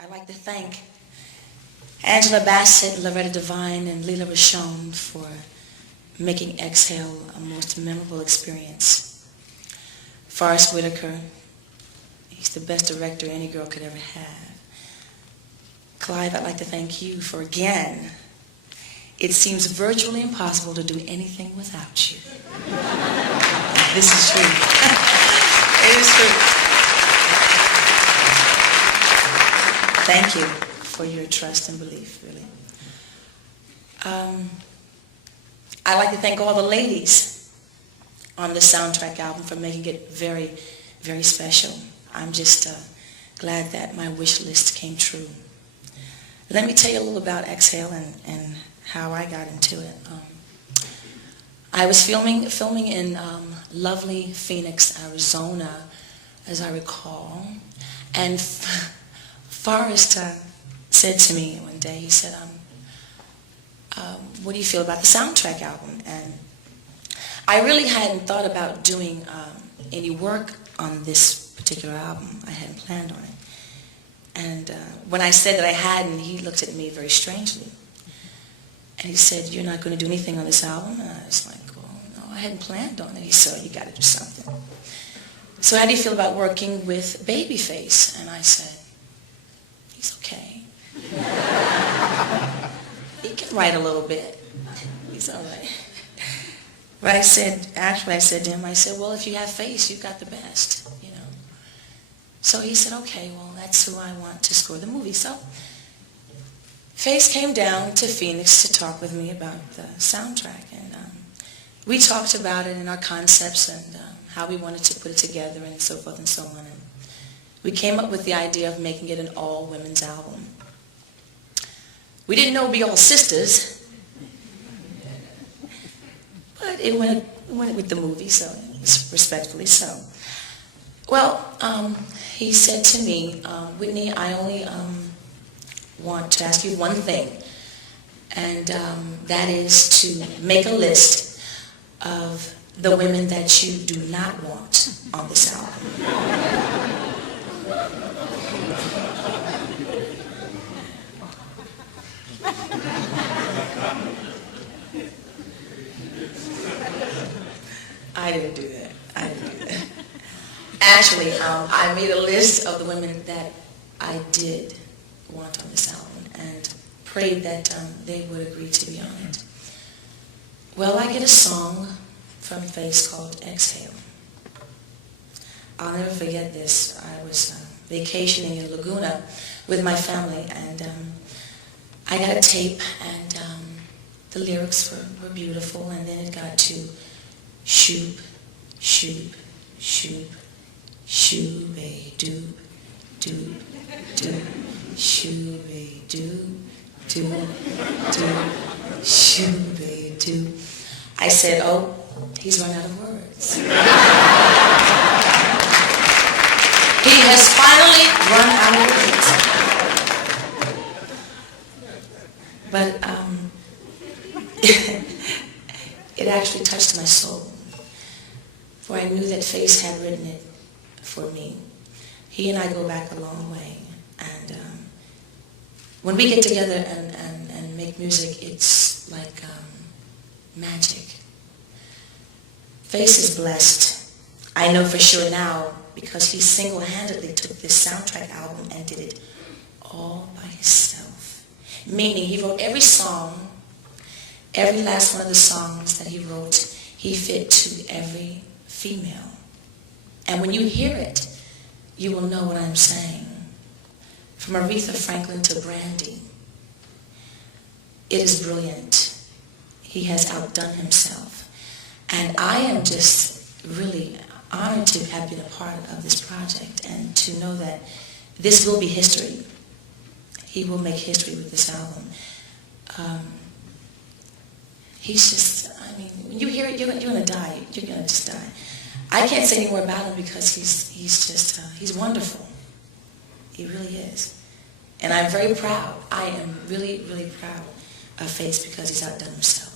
I'd like to thank Angela Bassett, Loretta Devine, and Leela Rochon for making Exhale a most memorable experience. Forrest Whitaker, he's the best director any girl could ever have. Clive, I'd like to thank you for, again, it seems virtually impossible to do anything without you. This is true. It is true. Thank you for your trust and belief, really. I'd like to thank all the ladies on the soundtrack album for making it very, very special. I'm just glad that my wish list came true. Let me tell you a little about Exhale and how I got into it. I was filming in lovely Phoenix, Arizona, as I recall, and Forrest said to me one day, he said, what do you feel about the soundtrack album? And I really hadn't thought about doing any work on this particular album. I hadn't planned on it. And when I said that I hadn't, he looked at me very strangely. And he said, you're not going to do anything on this album? And I was like, well, no, I hadn't planned on it. He said, you got to do something. So how do you feel about working with Babyface? And I said, he's okay. He can write a little bit. He's all right. But I said to him, I said, well, if you have Face, you've got the best, you know. So he said, okay, well, that's who I want to score the movie. So Face came down to Phoenix to talk with me about the soundtrack. And we talked about it and our concepts and how we wanted to put it together and so forth and so on. And we came up with the idea of making it an all-women's album. We didn't know we'd be all sisters, but it went with the movie, so respectfully so. Well, he said to me, Whitney, I only want to ask you one thing, and that is to make a list of the women that you do not want on this album. I didn't do that. Actually, I made a list of the women that I did want on this album and prayed that they would agree to be on it. Well, I get a song from Face called Exhale. I'll never forget this. I was vacationing in Laguna with my family, and I got a tape, and the lyrics were beautiful, and then it got to shoop, shoop, shoop, shoo-be-doo, doo, doo, shoo-be-doo, doo, doo, shoo-be-doo. I said, oh, he's run out of words. He has finally run out of words. But it actually touched my soul. For I knew that Face had written it for me. He and I go back a long way. And when we get together and make music, it's like magic. Face is blessed. I know for sure now because he single-handedly took this soundtrack album and did it all by himself. Meaning he wrote every song, every last one of the songs that he wrote, he fit to every female. And when you hear it, you will know what I'm saying. From Aretha Franklin to Brandy, it is brilliant. He has outdone himself. And I am just really honored to have been a part of this project and to know that this will be history. He will make history with this album. He's just, I mean, when you hear it, you're going to die. You're going to just die. I can't say any more about him because he's wonderful. He really is. And I'm very proud. I am really, really proud of Face because he's outdone himself.